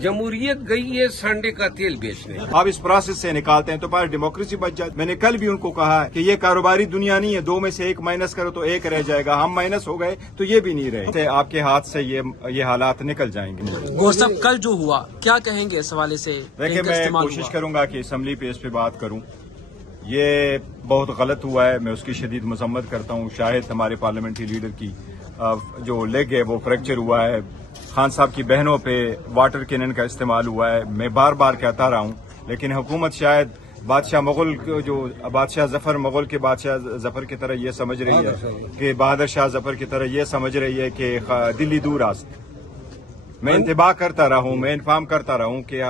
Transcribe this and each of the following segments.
जमहूरियत गई है सांडे का तेल बेचने। आप इस प्रोसेस से निकालते हैं तो पास डेमोक्रेसी बच जाती। मैंने कल भी उनको कहा है कि ये कारोबारी दुनिया नहीं है, 2 में से 1 माइनस करो तो 1 रह जाएगा। हम माइनस हो गए तो ये भी नहीं रहे। आपके हाथ से ये हालात निकल जाएंगे। गौर साहब, कल जो हुआ क्या कहेंगे इस हवाले से? देखिए, मैं कोशिश करूंगा कि असम्बली पे इस पे बात करूं। ये बहुत गलत हुआ है, मैं उसकी शदीद मजम्मत करता हूं। शायद हमारे पार्लियामेंट्री लीडर की जो लेग है वो फ्रैक्चर हुआ है। खान साहब की बहनों पे वाटर कैनन का इस्तेमाल हुआ है। मैं बार बार कहता रहा हूं, लेकिन हुकूमत शायद बादशाह मुगल जो बादशाह जफर मुगल के बादशाह जफर की तरह ये समझ रही है कि बहादुर शाह जफर की तरह ये समझ रही है कि दिल्ली दूर रास्त। मैं इंतबाह करता रहा हूं, मैं इन्फॉर्म करता रहा हूं कि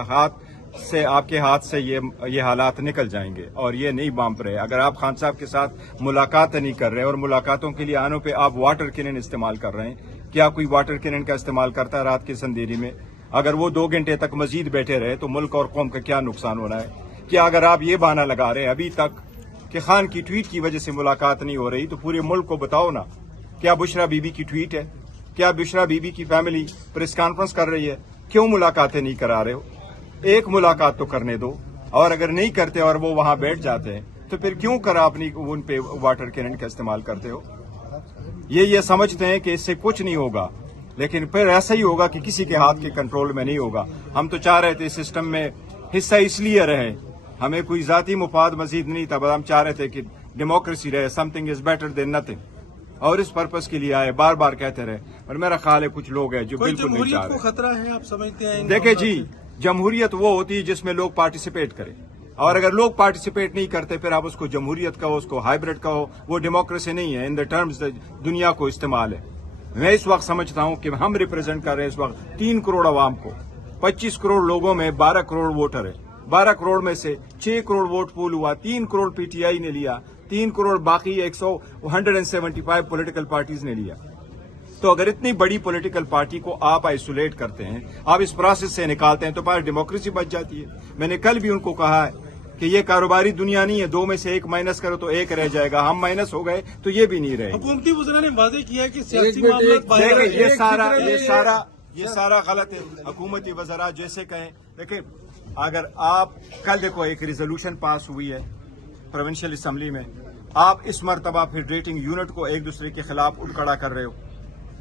आपके हाथ से ये हालात निकल जाएंगे और ये नहीं बांप रहे। अगर आप खान साहब के साथ मुलाकात नहीं कर रहे और मुलाकातों के लिए आने पे आप वाटर कैनन इस्तेमाल कर रहे हैं, क्या कोई वाटर कैनन का इस्तेमाल करता है रात की अंधेरी में? अगर वो 2 घंटे तक मजीद बैठे रहे तो मुल्क और कौम का क्या नुकसान होना है? क्या अगर आप ये बहाना लगा रहे हैं अभी तक कि खान की ट्वीट की वजह से मुलाकात नहीं हो रही, तो पूरे मुल्क को बताओ ना, क्या बुशरा बीबी की ट्वीट है? क्या बुशरा बीबी की फैमिली प्रेस कॉन्फ्रेंस कर रही है? क्यों मुलाकातें नहीं करा रहे हो? एक मुलाकात तो करने दो। और अगर नहीं करते और वो वहां बैठ जाते हैं तो फिर क्यों कर अपनी उन पे वाटर कैनन का इस्तेमाल करते हो? ये समझते हैं कि इससे कुछ नहीं होगा, लेकिन फिर ऐसा ही होगा कि किसी के हाथ के कंट्रोल में नहीं होगा। हम तो चाह रहे थे सिस्टम में हिस्सा इसलिए रहे, हमें कोई जाती मुफाद मजीद नहीं था, बस हम चाह रहे थे कि डेमोक्रेसी रहे, something is better than nothing, और इस पर्पस के लिए आए, बार बार कहते रहे। और मेरा ख्याल है कुछ लोग हैं जो बिल्कुल नहीं चाह रहे। खतरा है, आप समझते हैं? देखिए जी, जमहूरियत वो होती है जिसमें लोग पार्टिसिपेट करें, और अगर लोग पार्टिसिपेट नहीं करते फिर आप उसको जमहूरियत कहो, उसको हाइब्रिड कहो, वो डेमोक्रेसी नहीं है। इन द टर्म्स दुनिया को इस्तेमाल है। मैं इस वक्त समझता हूं कि हम रिप्रेजेंट कर रहे हैं इस वक्त 3 करोड़ आवाम को। 25 करोड़ लोगों में 12 करोड़ वोटर है। 12 करोड़ में से 6 करोड़ वोट पूल हुआ, 3 करोड़ पीटीआई ने लिया, 3 करोड़ बाकी 175 पॉलिटिकल पार्टीज ने लिया। तो अगर इतनी बड़ी पॉलिटिकल पार्टी को आप आइसोलेट करते हैं, आप इस प्रोसेस से निकालते हैं तो पास डेमोक्रेसी बच जाती है। मैंने कल भी उनको कहा है कि ये कारोबारी दुनिया नहीं है, 2 में से 1 माइनस करो तो 1 रह जाएगा। हम माइनस हो गए तो ये भी नहीं रहे। हुकूमती वज़रा ने वादे किया कि सियासी मामला ये सारा गलत है। हुकूमती वज़रा जैसे कहें, देखिए अगर आप कल देखो एक रिजोल्यूशन पास हुई है प्रोविंशियल असम्बली में, आप इस मरतबा फेडरेटिंग यूनिट को एक दूसरे के खिलाफ उठ खड़ा कर रहे हो,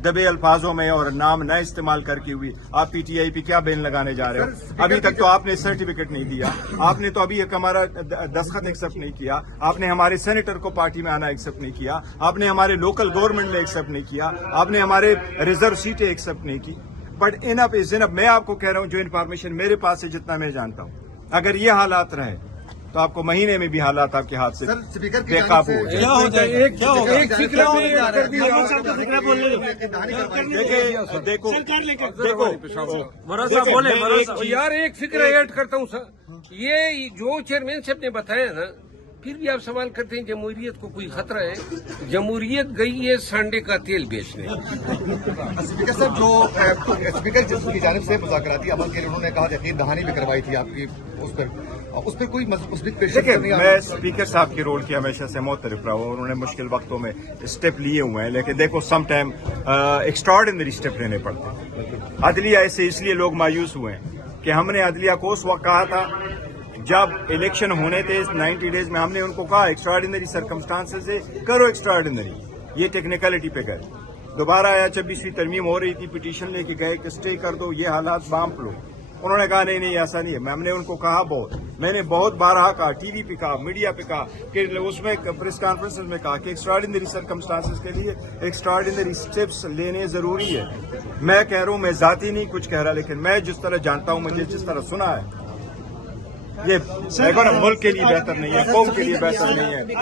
दबे अल्फाजों में और नाम न इस्तेमाल करके हुई। आप पीटीआई पे क्या बैन लगाने जा रहे हो? अभी तक तो आपने सर्टिफिकेट नहीं दिया, आपने तो अभी एक हमारा दस्तखत एक्सेप्ट नहीं किया, आपने हमारे सेनेटर को पार्टी में आना एक्सेप्ट नहीं किया, आपने हमारे लोकल गवर्नमेंट ने एक्सेप्ट नहीं किया, आपने हमारे रिजर्व सीटें एक्सेप्ट नहीं की। But enough is enough. मैं आपको कह रहा हूं जो इन्फॉर्मेशन मेरे पास है, जितना मैं जानता हूं, अगर ये हालात रहे तो आपको महीने में भी हालात आपके हाथ से बेकाबू हो जाए। यार एक फिक्र ऐड करता हूँ सर, ये जो चेयरमैन साहब ने बताया ना, फिर भी आप सवाल करते हैं जमहूरियत को कोई खतरा है। जमहूरियत गई है सांडे का तेल बेचने। स्पीकर साहब, जो स्पीकर की जानिब से मुज़ाकराती अमल के लिए उन्होंने कहा यकीन दहानी भी करवाई थी आपकी, उस पर कोई मज़बूत पेश नहीं। मैं स्पीकर साहब के रोल की हमेशा से मोहतरफ रहा हूँ। उन्होंने मुश्किल वक्तों में स्टेप लिए हुए हैं, लेकिन देखो सम टाइम एक्स्ट्राऑर्डिनरी स्टेप लेने पड़ते हैं। अदलिया से इसलिए लोग मायूस हुए हैं कि हमने अदलिया को उस वक्त कहा था जब इलेक्शन होने थे 90 डेज में, हमने उनको कहा एक्स्ट्राऑर्डिनरी सर्कमस्टांसेस से करो एक्स्ट्राऑर्डिनरी, ये टेक्निकलिटी पे गए। दोबारा आया 26वीं तरमीम हो रही थी, पिटीशन लेके गए कि स्टे कर दो, ये हालात बांप लो। उन्होंने कहा नहीं ऐसा नहीं है। हमने उनको कहा मैंने बहुत बारहा कहा, टीवी पे कहा, मीडिया पे कहा, कि उसमें प्रेस कॉन्फ्रेंसेस में कहा कि एक्स्ट्राऑर्डिनरी सर्कमस्टांसेस के लिए एक्स्ट्राऑर्डिनरी स्टेप्स लेने जरूरी है। मैं कह रहा हूं, मैं जाती नहीं कुछ कह रहा, लेकिन मैं जिस तरह जानता हूं, मुझे जिस तरह सुना है, ये मुल्क के लिए बेहतर नहीं है, कौम के लिए बेहतर नहीं है।